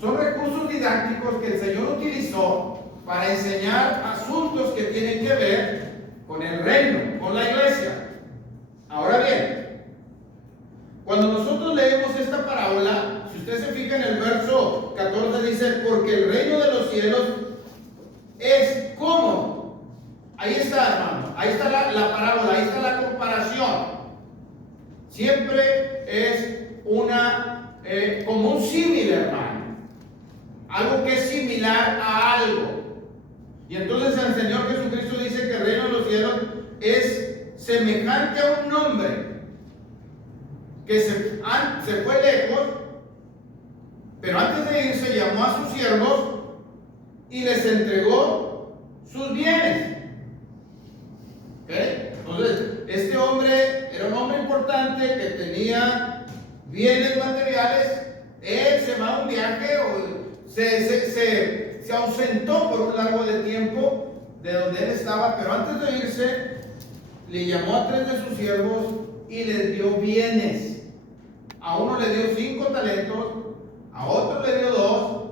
son recursos didácticos que el Señor utilizó para enseñar asuntos que tienen que ver con el reino, con la iglesia. Ahora bien, cuando nosotros leemos esta parábola, si usted se fija en el verso 14, dice, porque el reino de los cielos es como. Ahí está, hermano, ahí está la parábola, ahí está la comparación. Siempre es como un símil, hermano. Algo que es similar a algo. Y entonces el Señor Jesucristo dice que el reino de los cielos es semejante a un hombre que se fue lejos, pero antes de irse llamó a sus siervos y les entregó sus bienes. ¿Okay? Entonces, este hombre era un hombre importante que tenía bienes materiales. Él se va a un viaje o se ausentó por un largo de tiempo de donde él estaba, pero antes de irse le llamó a 3 de sus siervos y les dio bienes. A uno le dio 5 talentos, a otro le dio 2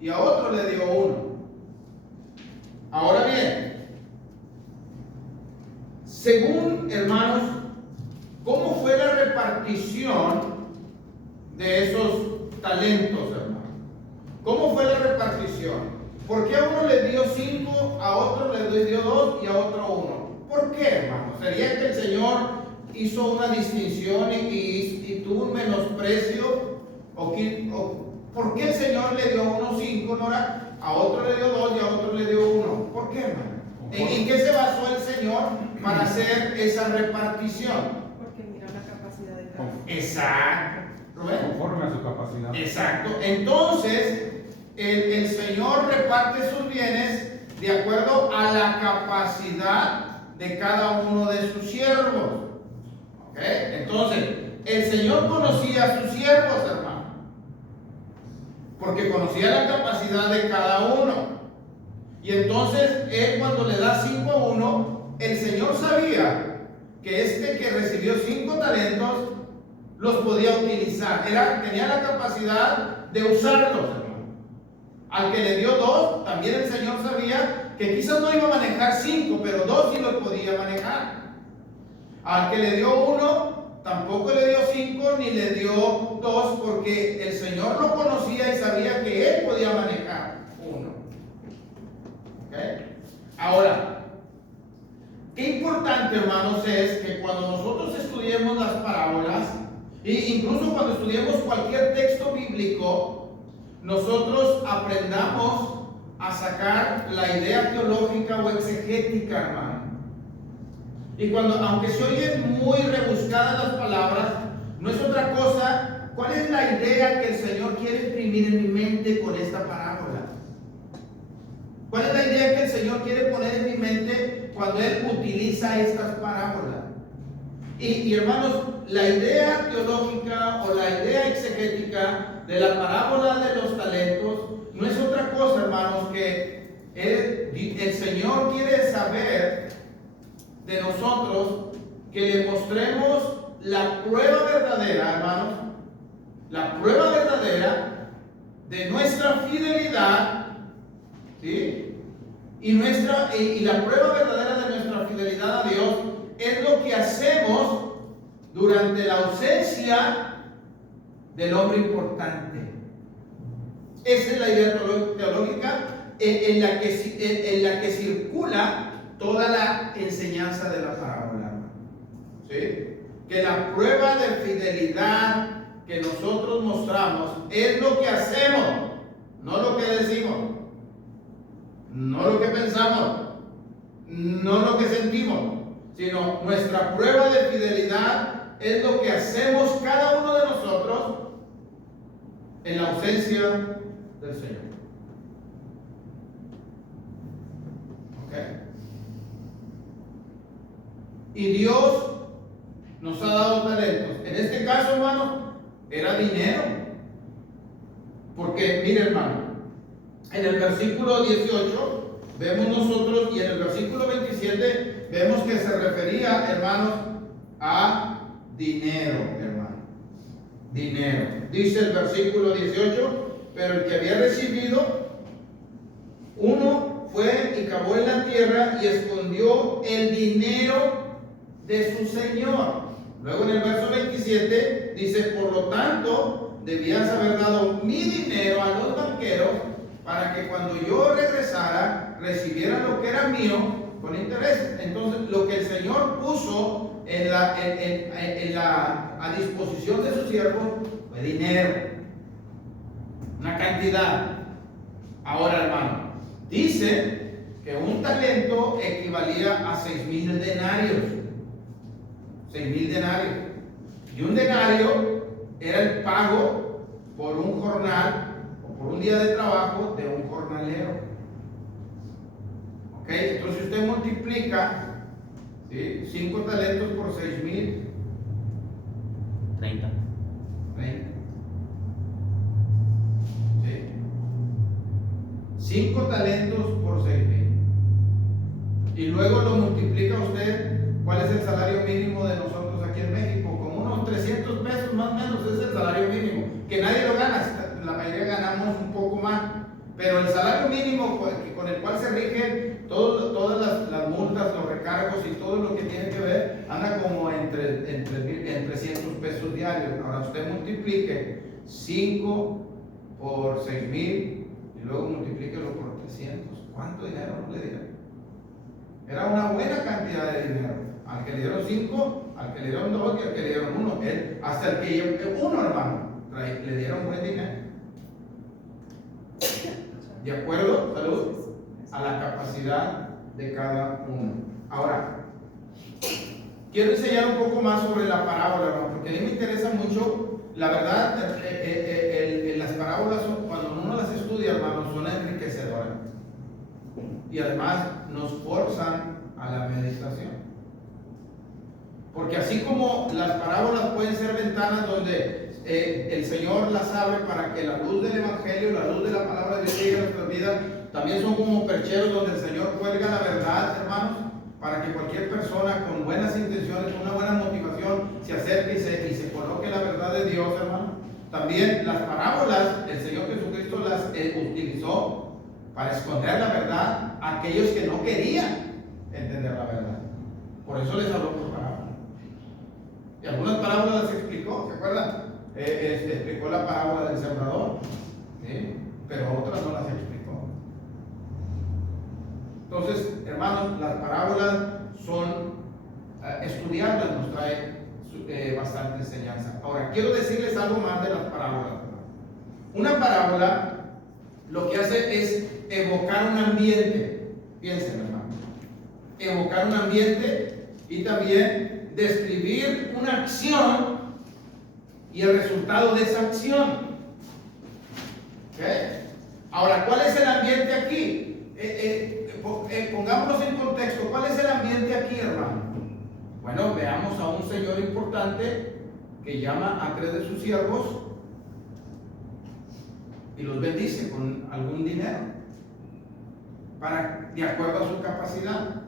y a otro le dio 1. Ahora bien, según, hermanos, ¿cómo fue la repartición de esos talentos, hermanos? ¿Cómo fue la repartición? ¿Por qué a uno le dio 5, a otro le dio 2 y a otro 1? ¿Por qué, hermano? ¿Sería que el Señor hizo una distinción y tuvo un menosprecio? ¿Por qué el Señor le dio a uno 5, Nora? A otro le dio 2 y a otro le dio 1. ¿Por qué, hermano? ¿En qué se basó el Señor para hacer esa repartición? Porque mira la capacidad de cada uno. Exacto. ¿Rubén? Conforme a su capacidad. Exacto. Entonces, el Señor reparte sus bienes de acuerdo a la capacidad de cada uno de sus siervos. ¿Ok? Entonces, el Señor conocía a sus siervos, hermano, porque conocía la capacidad de cada uno. Y entonces, Él cuando le da 5 a uno, el Señor sabía que este que recibió 5 talentos los podía utilizar. Tenía la capacidad de usarlos, hermano. Al que le dio 2, también el Señor sabía que quizás no iba a manejar 5, pero 2 sí los podía manejar. Al que le dio 1, tampoco le dio 5 ni le dio 2, porque el Señor lo conocía y sabía que él podía manejar 1. ¿Okay? Ahora, qué importante, hermanos, es que cuando nosotros estudiemos las parábolas, e incluso cuando estudiemos cualquier texto bíblico, nosotros aprendamos a sacar la idea teológica o exegética, hermano. Y aunque se oyen muy rebuscadas las palabras, no es otra cosa. ¿Cuál es la idea que el Señor quiere imprimir en mi mente con esta parábola? ¿Cuál es la idea que el Señor quiere poner en mi mente cuando Él utiliza estas parábolas? Y hermanos, la idea teológica o la idea exegética de la parábola de los talentos no es otra cosa, hermanos, que el Señor quiere saber de nosotros que le mostremos la prueba verdadera, hermanos, la prueba verdadera de nuestra fidelidad, ¿sí? Y la prueba verdadera de nuestra fidelidad a Dios es lo que hacemos durante la ausencia del hombre importante. Esa es la idea teológica en la que circula toda la enseñanza de la parábola. ¿Sí? Que la prueba de fidelidad que nosotros mostramos es lo que hacemos, no lo que decimos, no lo que pensamos, no lo que sentimos, sino nuestra prueba de fidelidad es lo que hacemos cada uno de nosotros en la ausencia del Señor. ¿Ok? Y Dios nos ha dado talentos. En este caso, hermano, era dinero. Porque, mire, hermano, en el versículo 18 vemos nosotros, y en el versículo 27 vemos que se refería, hermanos, a dinero, hermano. Dinero. Dice el versículo 18: pero el que había recibido, uno fue y cavó en la tierra y escondió el dinero de su señor. Luego en el verso 27 dice, por lo tanto, debías haber dado mi dinero a los banqueros para que cuando yo regresara recibiera lo que era mío con interés. Entonces, lo que el Señor puso a disposición de sus siervos fue dinero, una cantidad. Ahora, hermano, dice que un talento equivalía a 6,000 denarios. 6,000 denarios. Y un denario era el pago por un jornal o por un día de trabajo de un jornalero. ¿Ok? Entonces, si usted multiplica, ¿sí?, 5 talentos por 6,000, 30. 30. ¿Sí? 5 talentos por 6,000. Y luego lo multiplica usted. ¿Cuál es el salario mínimo de nosotros aquí en México? Como unos 300 pesos más o menos es el salario mínimo. Que nadie lo gana, la mayoría ganamos un poco más. Pero el salario mínimo con el cual se rigen todas las multas, los recargos y todo lo que tiene que ver, anda como en 300 pesos diarios. Ahora usted multiplique 5 por 6,000 y luego multiplíquelo por 300. ¿Cuánto dinero le dieron? Era una buena cantidad de dinero. Al que le dieron 5, al que le dieron 2 y al que le dieron 1. Hasta el que llevó 1, hermano, le dieron buen dinero. ¿De acuerdo? Salud. A la capacidad de cada uno. Ahora, quiero enseñar un poco más sobre la parábola, hermano, porque a mí me interesa mucho. La verdad, las parábolas, cuando uno las estudia, hermano, son enriquecedoras. Y además nos forzan a la meditación. Porque así como las parábolas pueden ser ventanas donde el Señor las abre para que la luz del Evangelio, la luz de la palabra de Dios llegue a nuestras vidas, también son como percheros donde el Señor cuelga la verdad, hermanos, para que cualquier persona con buenas intenciones, con una buena motivación, se acerque y se coloque la verdad de Dios, hermano. También las parábolas, el Señor Jesucristo las utilizó para esconder la verdad a aquellos que no querían entender la verdad. Por eso les habló por parábolas. Y algunas parábolas las explicó, ¿se acuerdan? Explicó la parábola del sembrador, ¿sí?, pero otras no las explicó. Entonces, hermanos, las parábolas son, estudiarlas nos trae bastante enseñanza. Ahora, quiero decirles algo más de las parábolas. Una parábola lo que hace es evocar un ambiente. Piensen, hermano. Evocar un ambiente y también describir una acción y el resultado de esa acción. ¿Okay? Ahora, ¿cuál es el ambiente aquí? Pongámonos en contexto. ¿Cuál es el ambiente aquí, hermano? Bueno, veamos a un señor importante que llama a 3 de sus siervos y los bendice con algún dinero de acuerdo a su capacidad.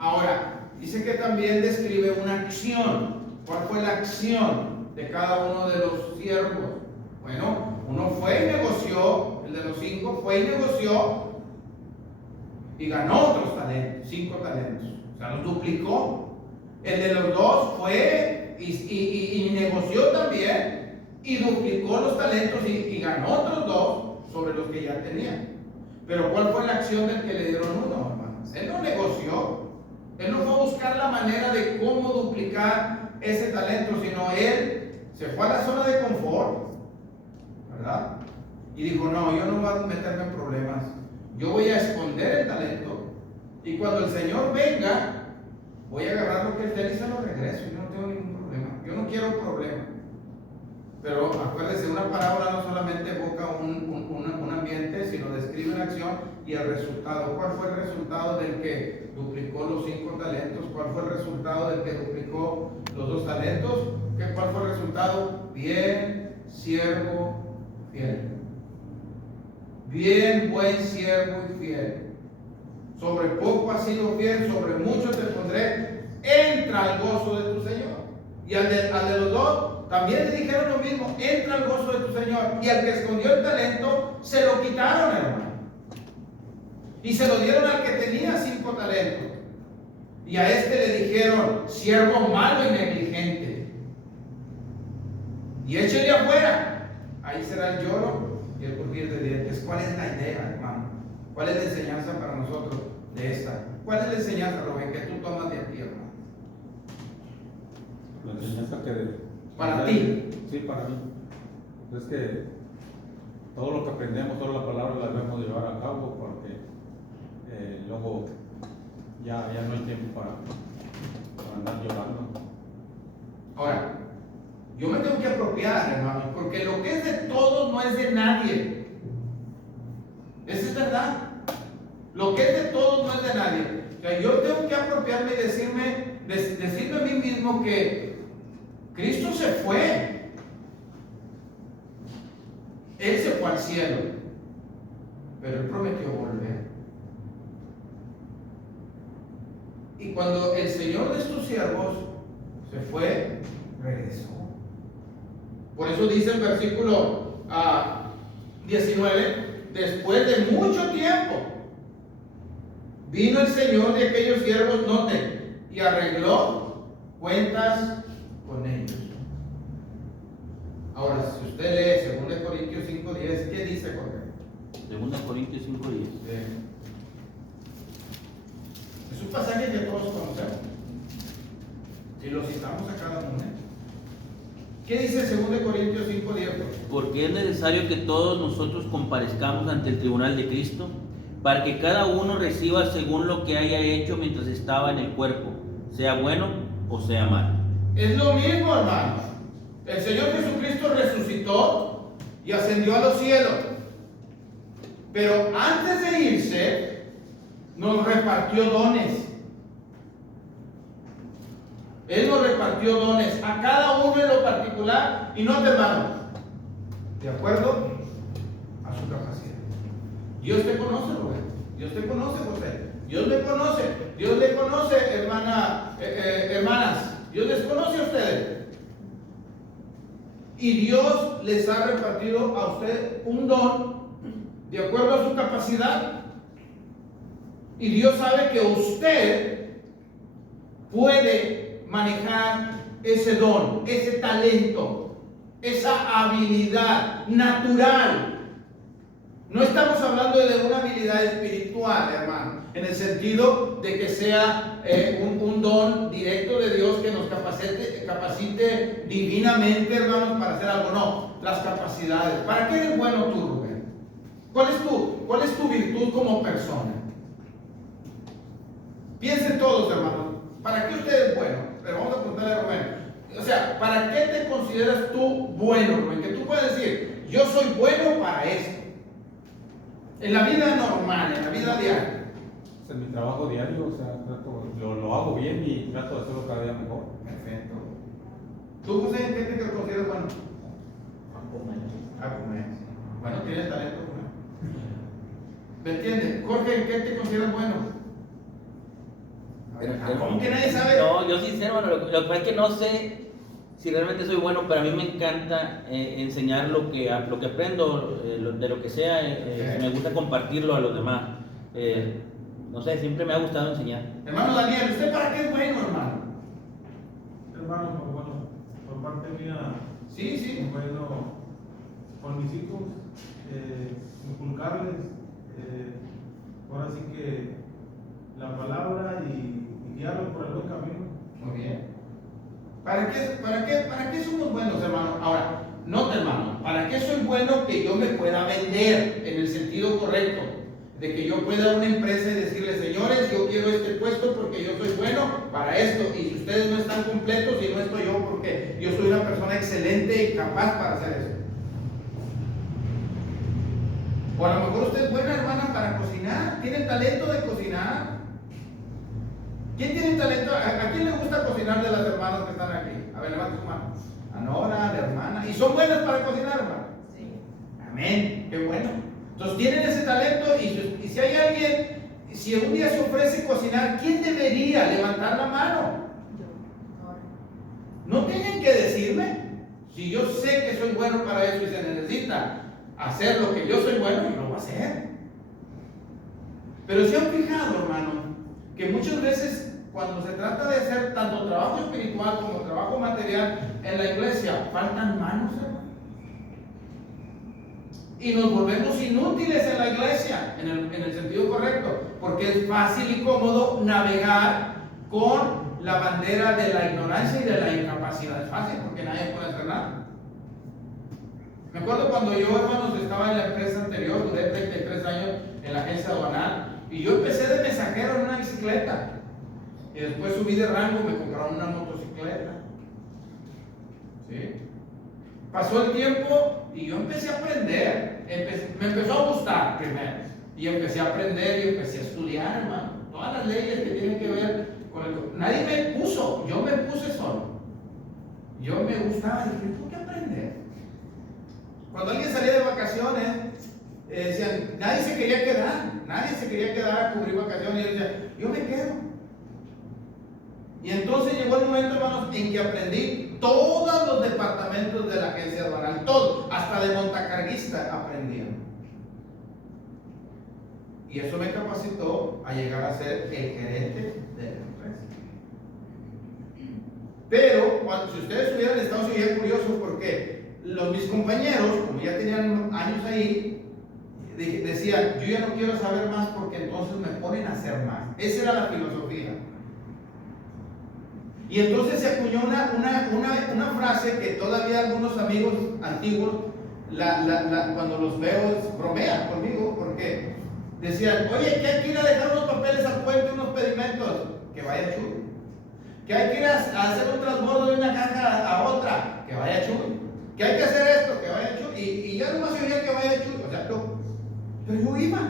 Ahora, dice que también describe una acción. ¿Cuál fue la acción de cada uno de los siervos? Bueno, uno fue y negoció, el de los 5 fue y negoció y ganó otros talentos, 5 talentos, o sea, los duplicó. El de los 2 fue y negoció también y duplicó los talentos y ganó otros 2 sobre los que ya tenía. Pero ¿cuál fue la acción del que le dieron 1, hermanos? Él no negoció, él no fue a buscar la manera de cómo duplicar ese talento, sino él se fue a la zona de confort, ¿verdad? Y dijo, no, yo no voy a meterme en problemas, yo voy a esconder el talento y cuando el Señor venga, voy a agarrar lo que él tiene y se lo regreso. Yo no tengo ningún problema, yo no quiero problema. Pero acuérdense, una parábola no solamente evoca un ambiente, sino describe una acción y el resultado. ¿Cuál fue el resultado del que duplicó los 5 talentos? ¿Cuál fue el resultado del que duplicó los 2 talentos? ¿Cuál fue el resultado? Bien, siervo fiel. Bien, buen siervo y fiel. Sobre poco has sido fiel, sobre mucho te pondré. Entra al gozo de tu Señor. Y al de los 2 también le dijeron lo mismo: entra al gozo de tu Señor. Y al que escondió el talento, se lo quitaron, hermano. Y se lo dieron al que tenía 5 talentos. Y a este le dijeron: siervo malo y negligente, y échele afuera. Ahí será el lloro y el crujir de dientes. ¿Cuál es la idea, hermano? ¿Cuál es la enseñanza para nosotros de esta? ¿Cuál es la enseñanza, Rubén, que tú tomas de aquí, hermano? La enseñanza que... Para ti. Sí, para mí. Es que todo lo que aprendemos, toda la palabra la debemos llevar a cabo, porque luego ya no hay tiempo para andar llorando. Ahora, yo me tengo que apropiar, hermano, porque lo que es de todos no es de nadie. Esa es verdad. Lo que es de todos no es de nadie. O sea, yo tengo que apropiarme y decirme a mí mismo que Cristo se fue. Él se fue al cielo, pero Él prometió volver. Y cuando el Señor de estos siervos se fue, regresó. Por eso dice el versículo 19: después de mucho tiempo vino el Señor de aquellos siervos, noten, y arregló cuentas con ellos. Ahora, si usted lee 2 Corintios 5:10, ¿qué dice, Jorge? 2 Corintios 5:10. Es un pasaje que todos conocemos. Si lo citamos a cada uno. ¿Qué dice 2 Corintios 5:10? Porque es necesario que todos nosotros comparezcamos ante el tribunal de Cristo, para que cada uno reciba según lo que haya hecho mientras estaba en el cuerpo, sea bueno o sea malo. Es lo mismo, hermanos. El Señor Jesucristo resucitó y ascendió a los cielos. Pero antes de irse, nos repartió dones. Él nos repartió dones a cada uno en lo particular, y no, hermanos, de acuerdo a su capacidad. Dios te conoce, Rubén. Dios te conoce, José. Dios me conoce. Dios le conoce, hermanas. Dios les conoce a ustedes. Y Dios les ha repartido a usted un don de acuerdo a su capacidad. Y Dios sabe que usted puede manejar ese don, ese talento, esa habilidad natural. No estamos hablando de una habilidad espiritual, hermano, en el sentido de que sea un don directo de Dios que nos capacite divinamente, hermanos, para hacer algo. No, las capacidades. ¿Para qué eres bueno tú, Rubén? ¿Cuál es tu virtud como persona? Piensen todos, hermanos. ¿Para qué usted es bueno? Pero vamos a preguntarle a Rubén. O sea, ¿para qué te consideras tú bueno, Rubén? Que tú puedes decir: yo soy bueno para esto. En la vida normal, en la vida diaria. En mi trabajo diario, o sea, lo hago bien y trato de hacerlo cada día mejor. Perfecto. ¿Tú, José, en qué te consideras bueno? A comer. Bueno, tienes talento a comer. ¿Me entiendes? Jorge, ¿en qué te consideras bueno? ¿Cómo que nadie sabe? No, yo sincero, bueno, lo que pasa es que no sé si realmente soy bueno, pero a mí me encanta enseñar lo que aprendo, de lo que sea. Me gusta compartirlo a los demás. No sé, siempre me ha gustado enseñar. Hermano Daniel, ¿usted para qué es bueno, hermano? Hermano, bueno, por parte mía, Sí. bueno, con mis hijos, inculcarles, ahora sí que la palabra y guiarlos por el buen camino. Muy bien. ¿Para qué somos buenos, hermano? Ahora, nota, hermano, ¿para qué soy bueno? Que yo me pueda vender en el sentido correcto. De que yo pueda a una empresa y decirle: señores, yo quiero este puesto porque yo soy bueno para esto. Y si ustedes no están completos, y no estoy yo porque yo soy una persona excelente y capaz para hacer eso. O a lo mejor usted es buena, hermana, para cocinar. ¿Tiene talento de cocinar? ¿Quién tiene talento? ¿A quién le gusta cocinar de las hermanas que están aquí? A ver, levanta su mano. A Nora, a la hermana. ¿Y son buenas para cocinar, hermano? Sí. Amén. Qué bueno. Entonces tienen ese talento, y si hay alguien, si un día se ofrece cocinar, ¿quién debería levantar la mano? Yo. Ahora. No tienen que decirme. Si yo sé que soy bueno para eso y se necesita hacer lo que yo soy bueno, yo lo voy a hacer. Pero se han fijado, hermano, que muchas veces cuando se trata de hacer tanto trabajo espiritual como trabajo material en la iglesia, faltan manos, hermano. Y nos volvemos inútiles en la iglesia, en el sentido correcto, porque es fácil y cómodo navegar con la bandera de la ignorancia y de la incapacidad. Es fácil porque nadie puede hacer nada. Me acuerdo cuando yo, hermanos, estaba en la empresa anterior, duré 33 años en la agencia aduanal, y yo empecé de mensajero en una bicicleta. Y después subí de rango, me compraron una motocicleta. ¿Sí? Pasó el tiempo y yo empecé a aprender. Me empezó a gustar primero. Y empecé a aprender y empecé a estudiar, hermano. Todas las leyes que tienen que ver con el... Nadie me puso, yo me puse solo. Yo me gustaba y dije, ¿por qué aprender? Cuando alguien salía de vacaciones, decían, nadie se quería quedar a cubrir vacaciones. Y yo decía, yo me quedo. Y entonces llegó el momento, hermanos, en que aprendí todos los departamentos de la agencia aduanal, todo, hasta de montacarguista aprendí. Y eso me capacitó a llegar a ser el gerente de la empresa. Pero, si ustedes hubieran estado, sería curioso porque mis compañeros, como ya tenían años ahí, decían, yo ya no quiero saber más porque entonces me ponen a hacer más. Esa era la filosofía. Y entonces se acuñó una frase que todavía algunos amigos antiguos, cuando los veo, bromean conmigo, porque decían, oye, que hay que ir a dejar unos papeles al puente, unos pedimentos, que vaya chulo. Que hay que ir a hacer un transbordo de una caja a otra, que vaya chulo. Que hay que hacer esto, que vaya chulo. Y ya nomás se oía que vaya chulo. O sea, pero yo iba.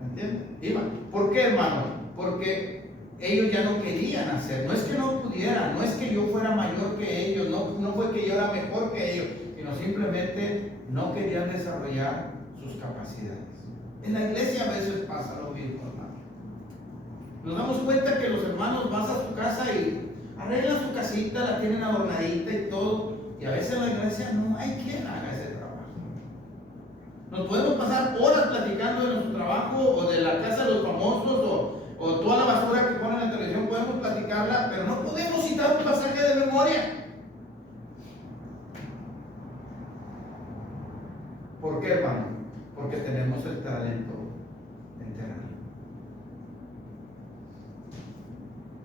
¿Me entiendes? Iba. ¿Por qué, hermano? Porque ellos ya no querían hacer, no es que no pudieran, no es que yo fuera mayor que ellos, no fue que yo era mejor que ellos, sino simplemente no querían desarrollar sus capacidades. En la iglesia a veces pasa lo mismo, hermano. Nos damos cuenta que los hermanos vas a tu casa y arreglan su casita, la tienen adornadita y todo, y a veces en la iglesia no hay quien haga ese trabajo. Nos podemos pasar horas platicando de nuestro trabajo o de la casa de los famosos o toda la basura que ponen en la televisión, podemos platicarla, pero no podemos citar un pasaje de memoria. ¿Por qué, hermano? Porque tenemos el talento enterrado.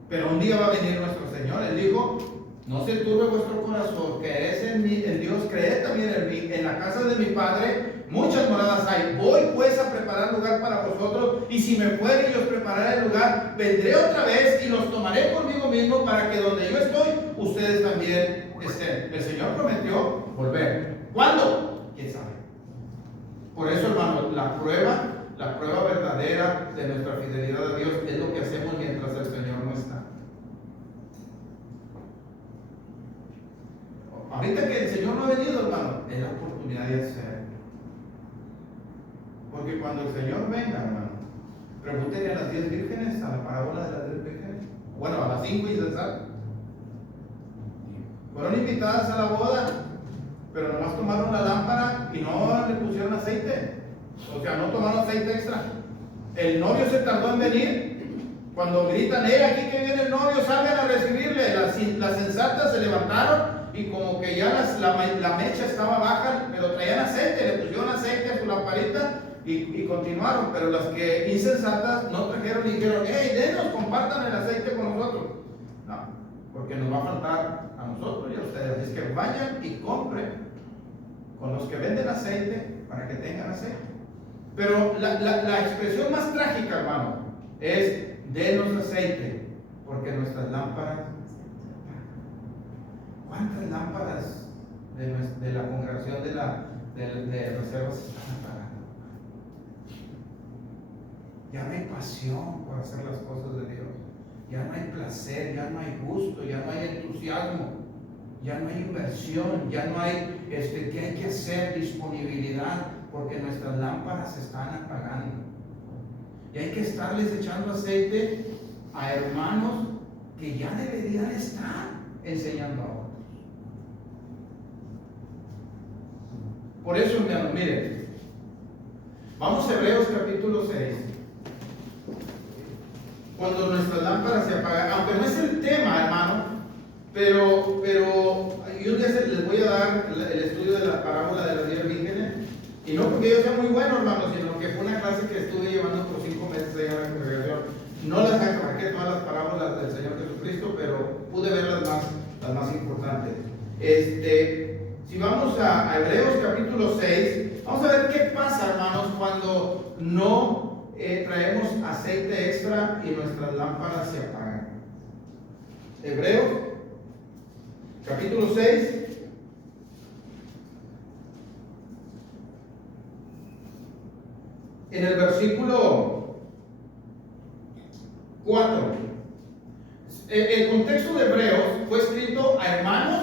Pero un día va a venir nuestro Señor. Él dijo, no se turbe vuestro corazón, creed en mí, en Dios, creed también en mí. En la casa de mi Padre muchas moradas hay. Voy pues a preparar lugar para vosotros, y si me fuere y os prepararé el lugar, vendré otra vez y los tomaré conmigo mismo, para que donde yo estoy, ustedes también estén. El Señor prometió volver. ¿Cuándo? ¿Quién sabe? Por eso, hermano, la prueba verdadera de nuestra fidelidad a Dios es lo que hacemos mientras el Señor no está. Ahorita que el Señor no ha venido, hermano, es la oportunidad de hacer. Porque cuando el Señor venga, hermano, pregúntenle a las 10 vírgenes, a la parábola de las 10 vírgenes, bueno, a las 5 insensatas. Fueron invitadas a la boda, pero nomás tomaron la lámpara y no le pusieron aceite. O sea, no tomaron aceite extra. El novio se tardó en venir. Cuando gritan, aquí que viene el novio, salgan a recibirle. Las sensatas se levantaron y como que ya la mecha estaba baja, pero traían aceite, le pusieron aceite a su lamparita y continuaron. Pero las que insensatas no trajeron y dijeron, denos, compartan el aceite con nosotros. No, porque nos va a faltar a nosotros y a ustedes. Es que vayan y compren con los que venden aceite para que tengan aceite. Pero la expresión más trágica, hermano, es denos aceite, porque nuestras lámparas. ¿Cuántas lámparas de la congregación de reservas están apagando? Ya no hay pasión por hacer las cosas de Dios. Ya no hay placer, ya no hay gusto, ya no hay entusiasmo, ya no hay inversión, ya no hay ¿qué hay que hacer? Disponibilidad, porque nuestras lámparas se están apagando. Y hay que estarles echando aceite a hermanos que ya deberían estar enseñando a otros. Por eso, hermanos, miren, vamos a Hebreos capítulo 6. Cuando nuestras lámparas se apagan, aunque no es el tema, hermano, pero yo un día les voy a dar el estudio de la parábola de las 10 vírgenes, y no porque yo sea muy bueno, hermano, sino que fue una clase que estuve llevando por 5 meses allá en la congregación. No las abarqué todas las parábolas del Señor Jesucristo, pero pude ver las más importantes. Si vamos a Hebreos capítulo 6, vamos a ver qué pasa, hermanos, cuando no traemos aceite extra y nuestras lámparas se apagan. Hebreos capítulo 6. En el versículo 4. El contexto de Hebreos fue escrito a hermanos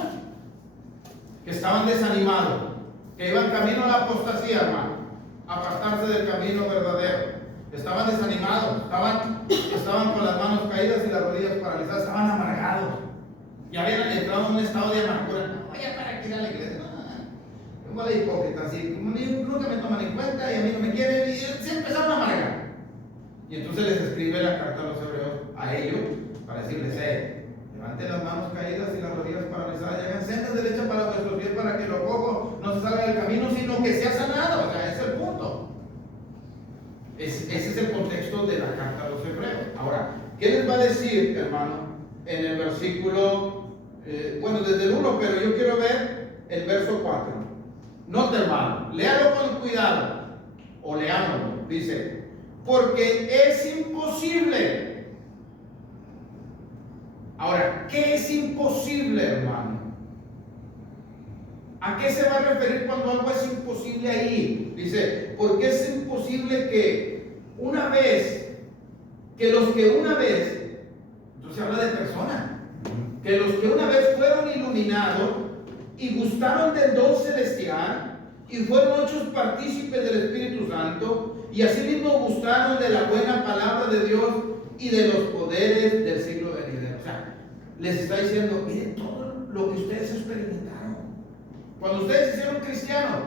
que estaban desanimados, que iban camino a la apostasía, hermano, a apartarse del camino verdadero. Estaban desanimados, estaban con las manos caídas y las rodillas paralizadas, estaban amargados. Ya habían entrado en un estado de amargura. No, ya para qué ir a la iglesia. No, igual de hipócritas, así, nunca me toman en cuenta y a mí no me quieren, y se empezaron a amargar. Y entonces les escribe la carta a los hebreos, a ellos, para decirles: levanten las manos caídas y las rodillas paralizadas, y hagan sendas derechas para vuestros pies, para que lo cojo no se salga del camino, sino que sea sanado. O sea, ese es el punto. Ese es el contexto de la carta a los hebreos. Ahora, ¿qué les va a decir, hermano, en el versículo, desde el 1, pero yo quiero ver el verso 4. Note, hermano, léalo con cuidado, o leámoslo. Dice: porque es imposible. Ahora, ¿qué es imposible, hermano? ¿A qué se va a referir cuando algo es imposible ahí? Dice, porque es imposible que una vez, entonces habla de personas, que los que una vez fueron iluminados y gustaron del don celestial y fueron hechos partícipes del Espíritu Santo, y asimismo gustaron de la buena palabra de Dios y de los poderes del siglo venidero. O sea, les está diciendo: miren todo lo que ustedes experimentaron. Cuando ustedes se hicieron cristianos,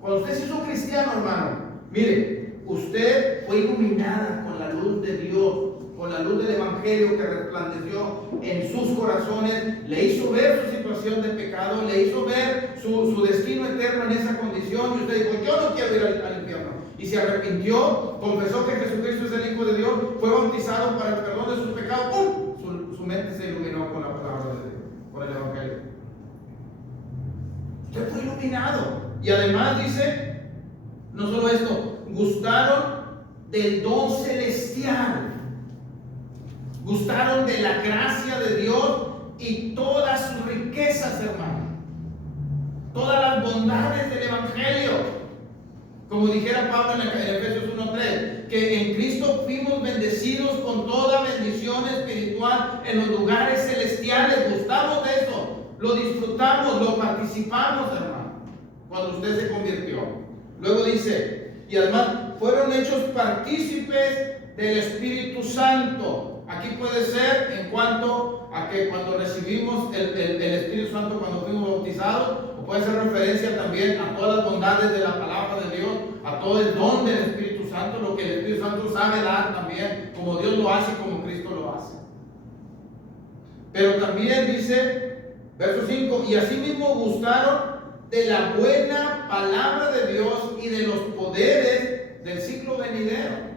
cuando usted se hizo cristiano, hermano, mire, usted fue iluminada con la luz de Dios, con la luz del Evangelio que resplandeció en sus corazones, le hizo ver su situación de pecado, le hizo ver su destino eterno en esa condición, y usted dijo: yo no quiero ir al infierno. Y se arrepintió, confesó que Jesucristo es el Hijo de Dios, fue bautizado para el perdón de sus pecados. ¡Pum! Su mente se iluminó con la palabra de Dios, con el Evangelio. Usted fue iluminado. Y además dice, no solo esto, gustaron del don celestial, gustaron de la gracia de Dios y todas sus riquezas, hermano, todas las bondades del Evangelio. Como dijera Pablo en Efesios 1:3, que en Cristo fuimos bendecidos con toda bendición espiritual en los lugares celestiales. Gustamos de eso, lo disfrutamos, lo participamos, hermano, cuando usted se convirtió. Luego dice, y además fueron hechos partícipes del Espíritu Santo. Aquí puede ser en cuanto a que cuando recibimos el Espíritu Santo, cuando fuimos bautizados, o puede ser referencia también a todas las bondades de la palabra de Dios, a todo el don del Espíritu Santo, lo que el Espíritu Santo sabe dar también, como Dios lo hace y como Cristo lo hace. Pero también dice, verso 5, y asimismo gustaron de la buena palabra de Dios y de los poderes del siglo venidero.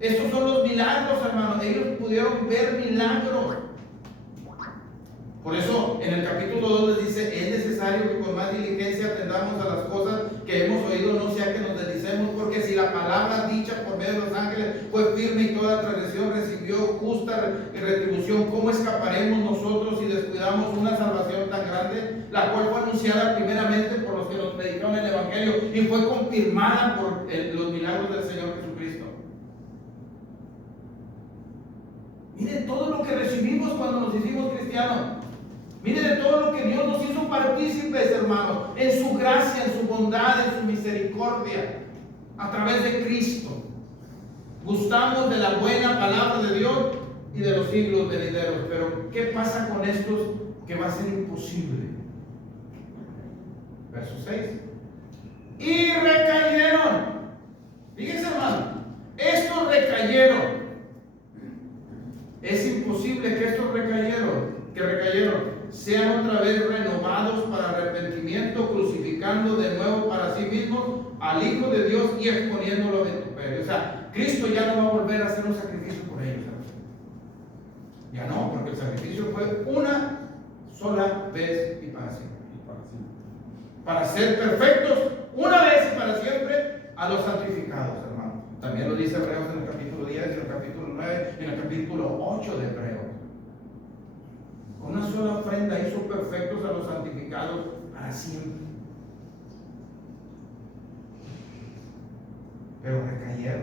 Estos son los milagros, hermanos. Ellos pudieron ver milagros. Por eso en el capítulo 2 les dice: es necesario que con más diligencia atendamos a las cosas que hemos oído, no sea que nos deslicemos, porque si la palabra dicha por medio de los ángeles fue firme y toda transgresión recibió justa retribución, ¿cómo escaparemos nosotros si descuidamos una salvación tan grande, la cual fue anunciada primeramente por los que nos predicaron el Evangelio y fue confirmada por los milagros del Señor Jesucristo? Miren todo lo que recibimos cuando nos hicimos cristianos. Miren de todo lo que Dios nos hizo partícipes, hermanos, en su gracia, en su bondad, en su misericordia, a través de Cristo. Gustamos de la buena palabra de Dios y de los siglos venideros. Pero ¿qué pasa con estos que va a ser imposible? Verso 6. y recayeron. Fíjense, hermano, estos recayeron. Es imposible que estos recayeron, sean otra vez renovados para arrepentimiento, crucificando de nuevo para sí mismos al Hijo de Dios y exponiéndolo a vituperio. O sea, Cristo ya no va a volver a hacer un sacrificio por ellos. Ya no, porque el sacrificio fue una sola vez y para siempre. Para ser perfectos una vez y para siempre a los santificados, hermano. También lo dice Hebreos en el capítulo 10, en el capítulo 9 y en el capítulo 8 de Hebreos. Con una sola ofrenda hizo perfectos a los santificados para siempre. Pero recayeron.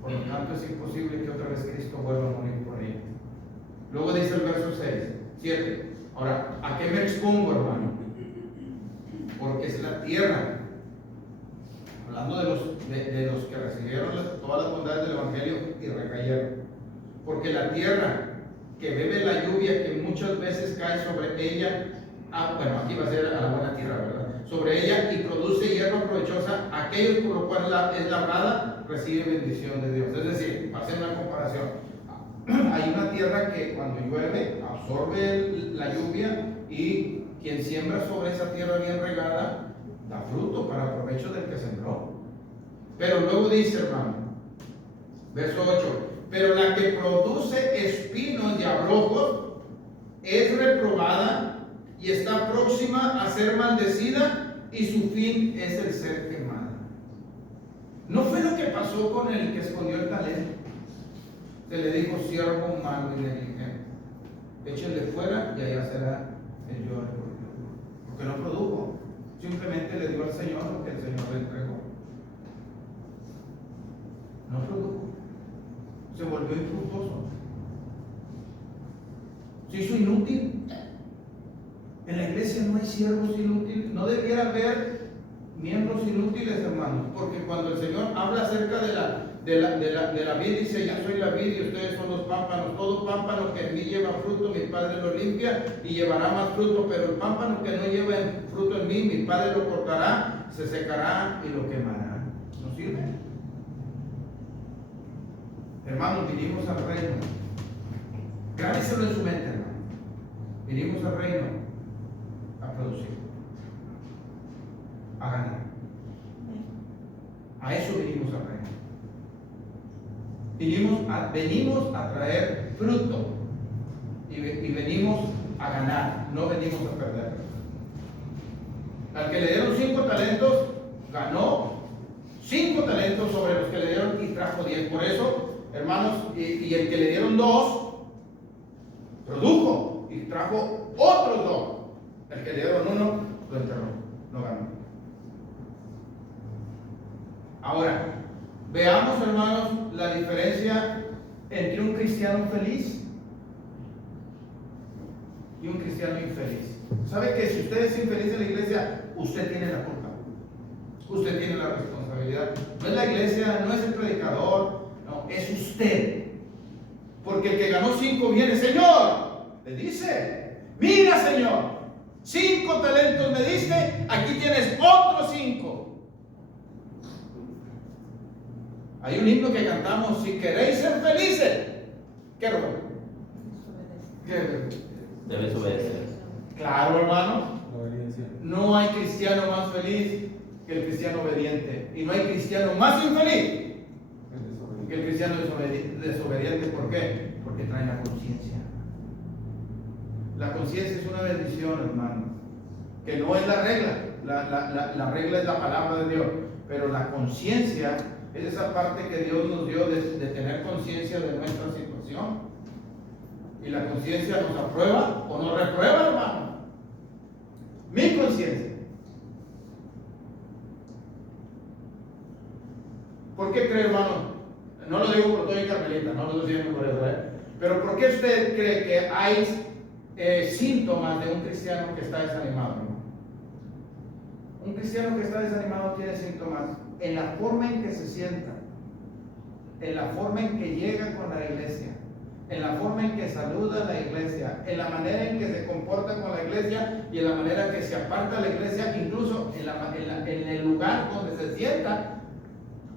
Por lo tanto, es imposible que otra vez Cristo vuelva a morir por ellos. Luego dice el verso 7. Ahora, ¿a qué me expongo, hermano? Porque es la tierra. Hablando de los que recibieron todas las bondades del Evangelio y recayeron. Porque la tierra que bebe la lluvia que muchas veces cae sobre ella, aquí va a ser a la buena tierra, ¿verdad? Sobre ella y produce hierba provechosa, aquellos por lo cual es labrada, recibe bendición de Dios. Es decir, va a ser una comparación. Hay una tierra que cuando llueve absorbe la lluvia y quien siembra sobre esa tierra bien regada da fruto para provecho del que sembró. Pero luego dice, hermano, verso 8, pero la que produce espinos y abrojos es reprobada y está próxima a ser maldecida y su fin es el ser quemada. ¿No fue lo que pasó con el que escondió el talento? Se le dijo, siervo malo y negligente, échenle fuera y allá será el lloro, porque no produjo, simplemente le dio al Señor lo que el Señor le entregó. No produjo, se volvió infructuoso, se hizo inútil. En la iglesia no hay siervos inútiles, no debiera haber miembros inútiles, hermanos, porque cuando el Señor habla acerca de la vid, dice, yo soy la vid y ustedes son los pámpanos. Todo pámpano que en mí lleva fruto, mi Padre lo limpia y llevará más fruto, pero el pámpano que no lleva fruto en mí, mi Padre lo cortará, se secará y lo quemará. ¿No sirve? Hermanos, vinimos al reino. Grábeselo en su mente, hermano. Vinimos al reino a producir, a ganar. A eso vinimos al reino. Venimos a traer fruto y venimos a ganar, no venimos a perder. Al que le dieron 5 talentos, ganó 5 talentos sobre los que le dieron y trajo 10. Por eso, hermanos, y el que le dieron 2, produjo y trajo otros 2. El que le dieron 1, lo enterró, no ganó. Ahora, veamos, hermanos, la diferencia entre un cristiano feliz y un cristiano infeliz. ¿Sabe que si usted es infeliz en la iglesia, usted tiene la culpa? Usted tiene la responsabilidad. No es la iglesia, no es el predicador, no, es usted. Porque el que ganó 5 viene, Señor, le dice, mira, Señor, 5 talentos me diste, aquí tienes otros 5. Hay un himno que cantamos, si queréis ser felices, ¿qué robo? Debes obedecer. Claro, hermano. La obediencia. No hay cristiano más feliz que el cristiano obediente. Y no hay cristiano más infeliz que el cristiano desobediente. ¿Por qué? Porque trae la conciencia. La conciencia es una bendición, hermano. Que no es la regla. La regla es la palabra de Dios. Pero la conciencia es esa parte que Dios nos dio de tener conciencia de nuestra situación. Y la conciencia nos aprueba o nos reprueba, hermano. Mi conciencia. ¿Por qué cree, hermano? No lo digo por todo y Carmelita, no lo estoy diciendo por eso, pero ¿por qué usted cree que hay síntomas de un cristiano que está desanimado, hermano? Un cristiano que está desanimado tiene síntomas en la forma en que se sienta, en la forma en que llega con la iglesia, en la forma en que saluda a la iglesia, en la manera en que se comporta con la iglesia y en la manera que se aparta de la iglesia, incluso en el lugar donde se sienta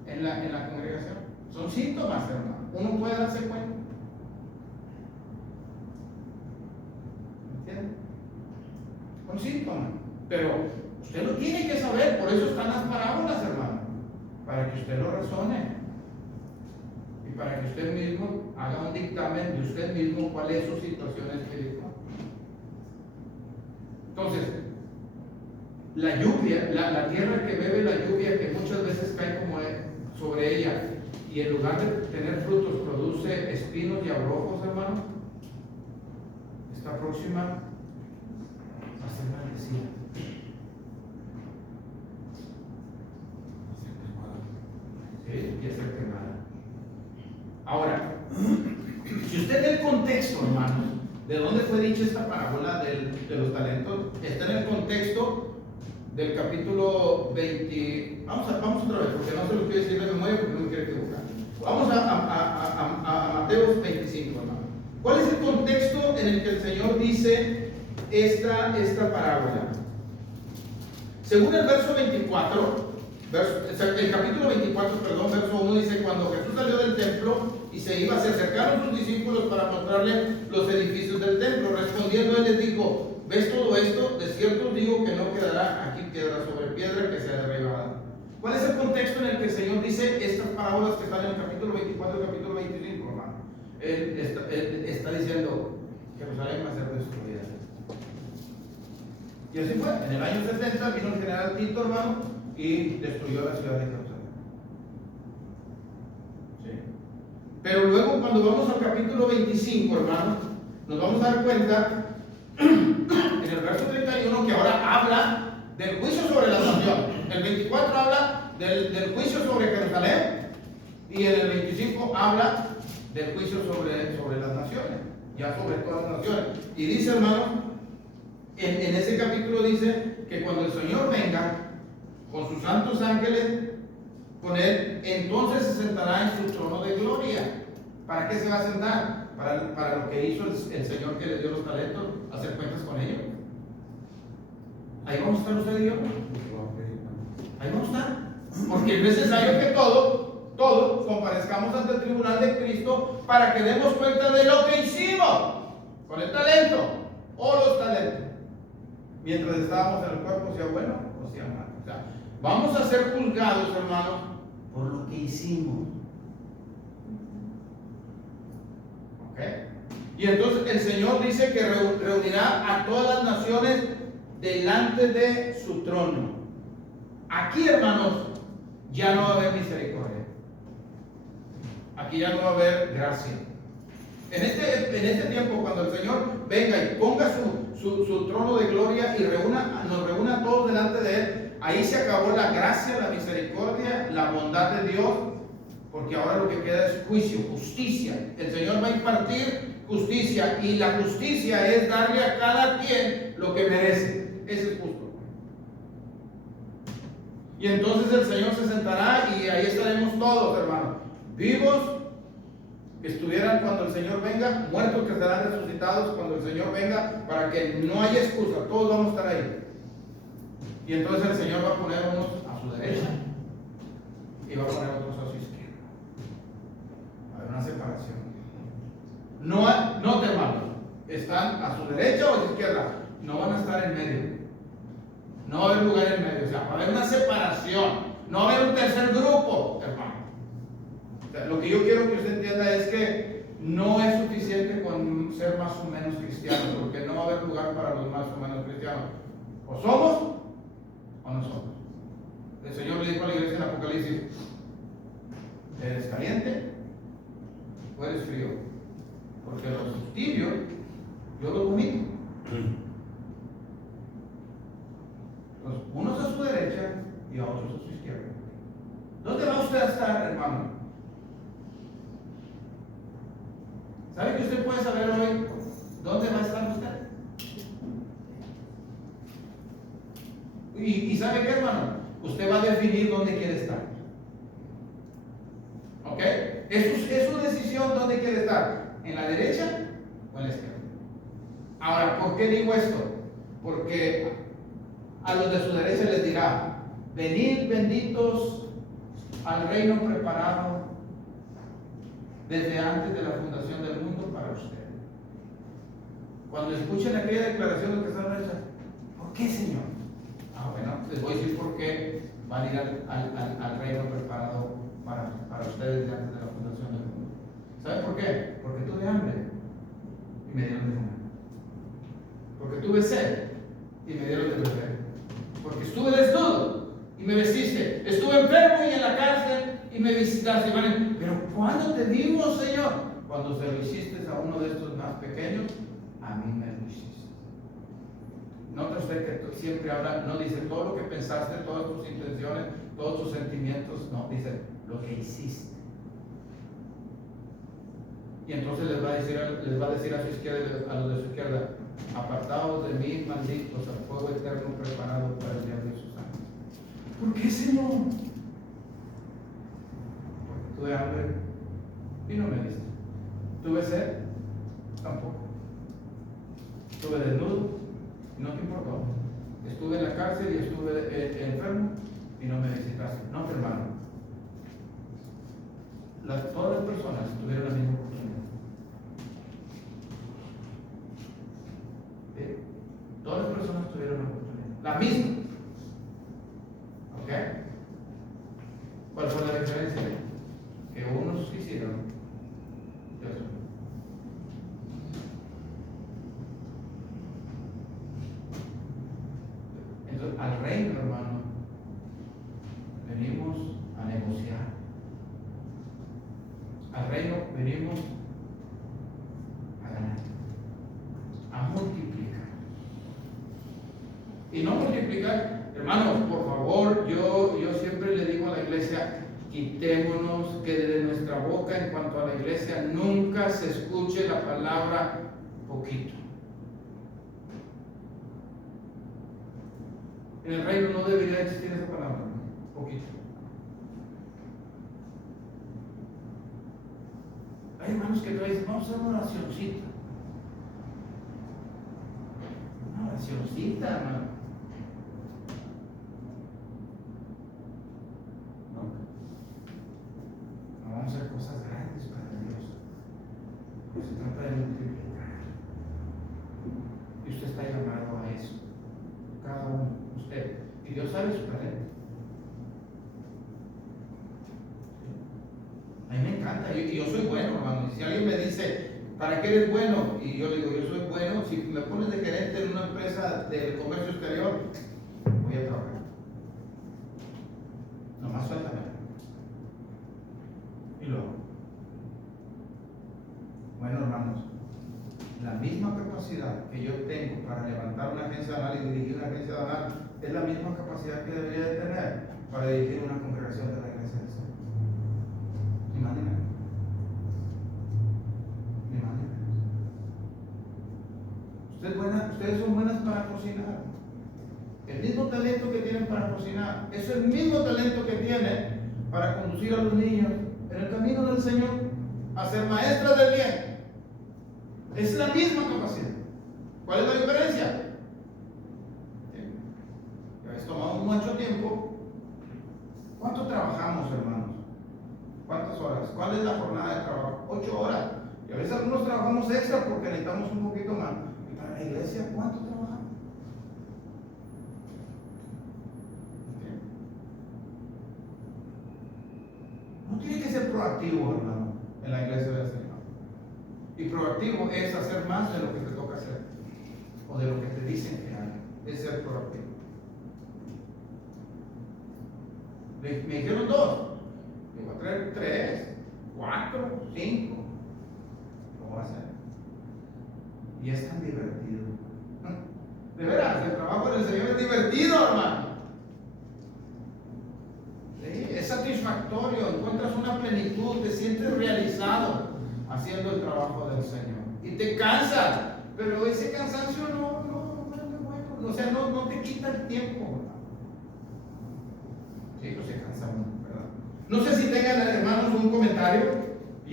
en la congregación. Son síntomas, hermano. Uno puede darse cuenta. ¿Entiende? Son síntomas. Pero usted lo tiene que saber, por eso están las parábolas, hermano. Para que usted lo razone. Y para que usted mismo haga un dictamen de usted mismo cuál es su situación espiritual. Entonces, la lluvia, la tierra que bebe la lluvia, que muchas veces cae como sobre ella, y en lugar de tener frutos produce espinos y abrojos, hermano, está próxima a ser maldecida. ¿Sí? Y a ser quemada. Ahora, si usted ve el contexto, hermanos, de dónde fue dicha esta parábola de los talentos, está en el contexto del capítulo 20. Vamos otra vez, porque no se lo quiero decir de memoria porque no me quiero equivocar. Vamos a Mateo 25, hermano. ¿Cuál es el contexto en el que el Señor dice esta parábola? Según el verso 24, el capítulo 24, perdón, verso 1 dice: cuando Jesús salió del templo y se iba, se acercaron sus discípulos para mostrarle los edificios del templo. Respondiendo él les dijo: ¿ves todo esto? De cierto os digo que no quedará aquí piedra sobre piedra que sea derribada. ¿Cuál es el contexto en el que el Señor dice estas parábolas que están en el capítulo 24 y el capítulo 25, hermano? Él está diciendo: Jerusalén va a ser destruida. Y así fue. En el año 70 vino el general Tito, hermano, y destruyó la ciudad de Jerusalén. ¿Sí? Pero luego, cuando vamos al capítulo 25, hermano, nos vamos a dar cuenta en el verso 31 que ahora habla del juicio sobre la nación. El 24 habla del juicio sobre Jerusalén, y en el 25 habla del juicio sobre las naciones, ya sobre todas las naciones. Y dice, hermano, en ese capítulo dice que cuando el Señor venga con sus santos ángeles, con él, entonces se sentará en su trono de gloria. ¿Para qué se va a sentar? Para lo que hizo el Señor que le dio los talentos, hacer cuentas con ellos. Ahí vamos a estar usted y yo. Ahí vamos a estar. Porque es necesario que todos comparezcamos ante el tribunal de Cristo para que demos cuenta de lo que hicimos con el talento o los talentos, mientras estábamos en el cuerpo, sea bueno o sea malo. O sea, vamos a ser juzgados, hermanos, por lo que hicimos. ¿Ok? Y entonces el Señor dice que reunirá a todas las naciones delante de su trono. Aquí, hermanos, ya no va a haber misericordia. Aquí ya no va a haber gracia. En este tiempo, cuando el Señor venga y ponga su trono de gloria y nos reúna a todos delante de Él, ahí se acabó la gracia, la misericordia, la bondad de Dios, porque ahora lo que queda es juicio, justicia. El Señor va a impartir justicia, y la justicia es darle a cada quien lo que merece. Ese es justo. Y entonces el Señor se sentará y ahí estaremos todos, hermanos, vivos que estuvieran cuando el Señor venga, muertos que serán resucitados cuando el Señor venga, para que no haya excusa, todos vamos a estar ahí. Y entonces el Señor va a poner unos a su derecha y va a poner otros a su izquierda. Va a haber una separación. No te hermanos, están a su derecha o a su izquierda, no van a estar en medio. No va a haber lugar en medio, o sea, va a haber una separación, no va a haber un tercer grupo, hermano. O sea, lo que yo quiero que usted entienda es que no es suficiente con ser más o menos cristianos, porque no va a haber lugar para los más o menos cristianos. O somos o no somos. El Señor le dijo a la iglesia en Apocalipsis: ¿eres caliente o eres frío? Porque los tibios yo los vomito. Unos a su derecha y a otros a su izquierda. ¿Dónde va usted a estar, hermano? ¿Sabe que usted puede saber hoy dónde va a estar usted? Y ¿sabe qué, hermano? Usted va a definir dónde quiere estar. ¿Ok? Es su decisión dónde quiere estar. ¿En la derecha o en la izquierda? Ahora, ¿por qué digo esto? Porque a los de su derecha les dirá: venid benditos al reino preparado desde antes de la fundación del mundo para ustedes. Cuando escuchen aquella declaración de que están hechas, ¿por qué, Señor? Bueno, les voy a decir por qué van a ir al reino preparado para ustedes desde antes de la fundación del mundo. ¿Saben por qué? Porque tuve hambre y me dieron de comer. Porque tuve sed y me dieron de beber. Porque estuve desnudo y me vestiste. Estuve enfermo y en la cárcel y me visitaste. Pero ¿cuándo te dimos, Señor? Cuando se lo hiciste a uno de estos más pequeños, a mí me lo hiciste. Nota usted que siempre habla, no dice todo lo que pensaste, todas tus intenciones, todos tus sentimientos, no, dice lo que hiciste. Y entonces les va a decir a su izquierda, a los de su izquierda: apartados de mí, malditos, al fuego eterno preparado para el diablo y sus ángeles. ¿Por qué, Señor? Porque tuve hambre y no me diste. Tuve sed, tampoco. Estuve desnudo y no te importó. Estuve en la cárcel y estuve enfermo y no me visitaste. No, hermano. Todas las personas tuvieron la misma oportunidad. ¿Sí? Todas las personas tuvieron la oportunidad. La misma. ¿Ok? ¿Cuál fue la diferencia? Que unos quisieron y otros no. Entonces, al reino, hermano, venimos a negociar. Al reino venimos a ganar, a multiplicar. Y no multiplicar, hermanos, por favor, yo siempre le digo a la iglesia: quitémonos que de nuestra boca en cuanto a la iglesia nunca se escuche la palabra poquito. En el reino no debería existir esa palabra, ¿no? Poquito. Hay hermanos que te dicen: vamos a hacer una oracioncita. Una oracioncita, hermano. No vamos a hacer cosas grandes para Dios. Pues se trata de multiplicar. Y usted está llamado a eso. Cada uno, usted. Y Dios sabe su talento. A mí me encanta, y yo soy bueno, hermano. Si alguien me dice: ¿para qué eres bueno? Y yo le digo: yo soy bueno. Si me pones de gerente en una empresa del comercio exterior, voy a trabajar. Nomás suéltame. Y luego, bueno, hermanos, la misma capacidad que yo tengo para levantar una agencia anal y dirigir una agencia anal es la misma capacidad que debería de tener para dirigir una congregación de la iglesia del Señor. Ni más ni menos. Ni más ni menos. Ustedes son buenas para cocinar. El mismo talento que tienen para cocinar es el mismo talento que tienen para conducir a los niños en el camino del Señor, a ser maestras del bien. Es la misma capacidad. ¿Cuál es la diferencia? Habéis tomado mucho tiempo. ¿Cuánto trabajamos, hermanos? ¿Cuántas horas? ¿Cuál es la jornada de trabajo? 8 horas. Y a veces algunos trabajamos extra porque necesitamos un poquito más. Y para la iglesia, ¿cuánto trabajamos? No tiene que ser proactivo, hermano, en la iglesia del Señor. Y proactivo es hacer más de lo que te toca hacer, o de lo que te dicen que hagas. Es ser proactivo. Me dijeron 2. Yo voy a traer 3, 4, 5. Lo voy a hacer. Y es tan divertido. De veras, el trabajo del Señor es divertido, hermano. ¿Sí? Es satisfactorio, encuentras una plenitud, te sientes realizado haciendo el trabajo del Señor. Y te cansas, pero ese cansancio no es bueno. O sea, no te quita el tiempo, ¿verdad? Sí, no se cansa uno, ¿verdad? No sé si tengan, hermanos, un comentario.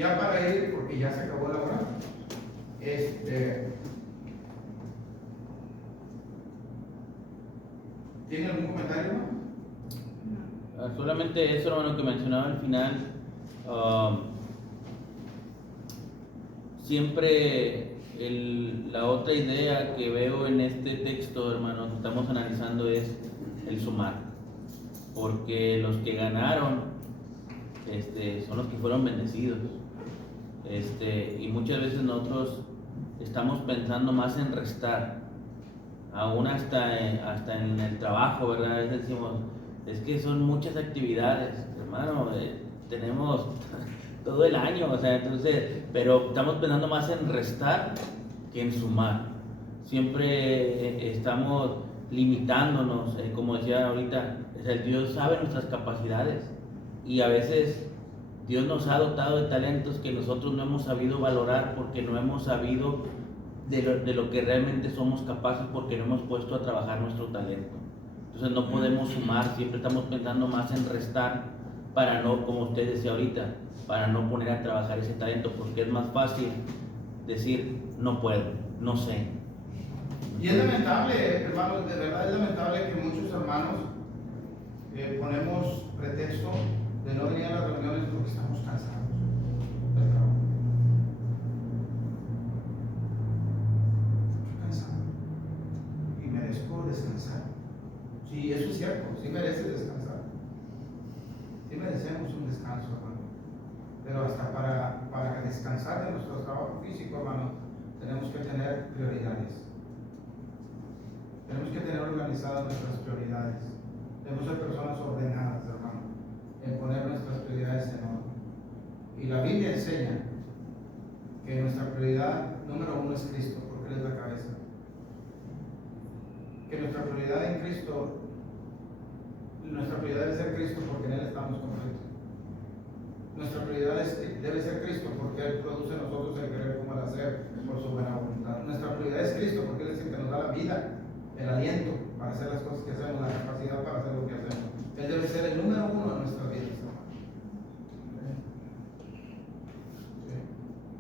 ya para ir, porque ya se acabó la hora, ¿tiene algún comentario? Solamente eso, hermano, que mencionaba al final. Siempre la otra idea que veo en este texto, hermano, que estamos analizando es el sumar. Porque los que ganaron son los que fueron bendecidos. Y muchas veces nosotros estamos pensando más en restar, aún hasta en el trabajo, ¿verdad? A veces decimos, es que son muchas actividades, hermano, tenemos todo el año, o sea, entonces, pero estamos pensando más en restar que en sumar. Siempre estamos limitándonos, como decía ahorita, o sea, Dios sabe nuestras capacidades y a veces Dios nos ha dotado de talentos que nosotros no hemos sabido valorar porque no hemos sabido de lo que realmente somos capaces, porque no hemos puesto a trabajar nuestro talento. Entonces no podemos sumar, siempre estamos pensando más en restar para no, como usted decía ahorita, para no poner a trabajar ese talento, porque es más fácil decir no puedo, no sé. Y es lamentable, hermanos, de verdad es lamentable que muchos hermanos ponemos pretexto de no venir a las reuniones porque estamos cansados del trabajo. Estoy cansado y merezco descansar. Sí, eso es cierto, sí mereces descansar. Sí merecemos un descanso, hermano. Pero hasta para descansar de nuestro trabajo físico, hermano, tenemos que tener prioridades. Tenemos que tener organizadas nuestras prioridades. Debemos ser personas ordenadas, hermano, en poner nuestras prioridades en orden. Y la Biblia enseña que nuestra prioridad número uno es Cristo, porque Él es la cabeza. Que nuestra prioridad en Cristo, nuestra prioridad debe ser Cristo porque en Él estamos completos. Nuestra prioridad debe ser Cristo porque Él produce en nosotros el querer como el hacer por su buena voluntad. Nuestra prioridad es Cristo porque Él es el que nos da la vida, el aliento para hacer las cosas que hacemos, la capacidad para hacer lo que hacemos. Él debe ser el número uno de nuestras vidas. ¿Sí?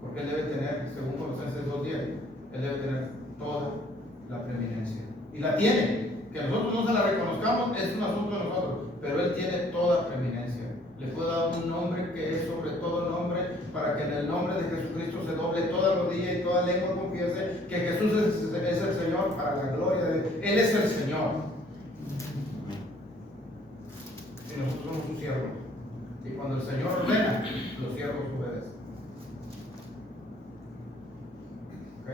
Porque Él debe tener, según Colosenses 2:10, Él debe tener toda la preeminencia. Y la tiene. Que nosotros no se la reconozcamos es un asunto de nosotros, pero Él tiene toda preeminencia. Le fue dado un nombre que es sobre todo nombre, para que en el nombre de Jesucristo se doble toda rodilla y toda lengua confiese que Jesús es el Señor, para la gloria de Dios. Él es el Señor. Y nosotros somos sus siervos. Y cuando el Señor ordena, los siervos obedecen. ¿Ok?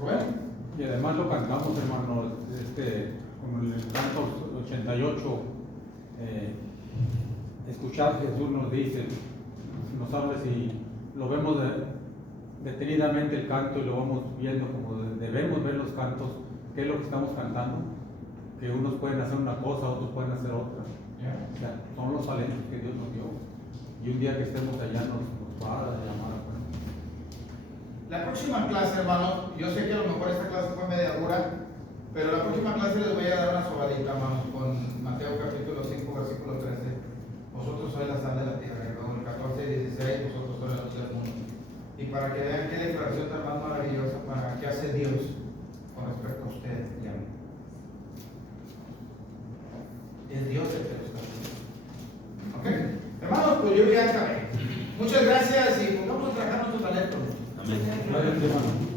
¿Rubén? Y además lo cantamos, hermano, como en el canto 88, escuchad, Jesús nos dice, nos habla, si lo vemos detenidamente el canto y lo vamos viendo como debemos ver los cantos, qué es lo que estamos cantando, que unos pueden hacer una cosa, otros pueden hacer otra. O sea, son los talentos que Dios nos dio. Y un día que estemos allá nos va a llamar. La próxima clase, hermano, yo sé que a lo mejor esta clase fue media dura, pero la próxima clase les voy a dar una sobadita, hermanos, con Mateo capítulo 5, versículo 13. Vosotros sois la sal de la tierra, y luego el 14 y 16, vosotros sois la luz del mundo. Y para que vean qué declaración tan más maravillosa, para qué hace Dios con respecto a usted y a mí. Es Dios el que lo está haciendo. ¿Ok? Hermanos, pues yo ya acabé. Muchas gracias y pongamos a trabajar nuestro talento. Amén. Gracias, hermano.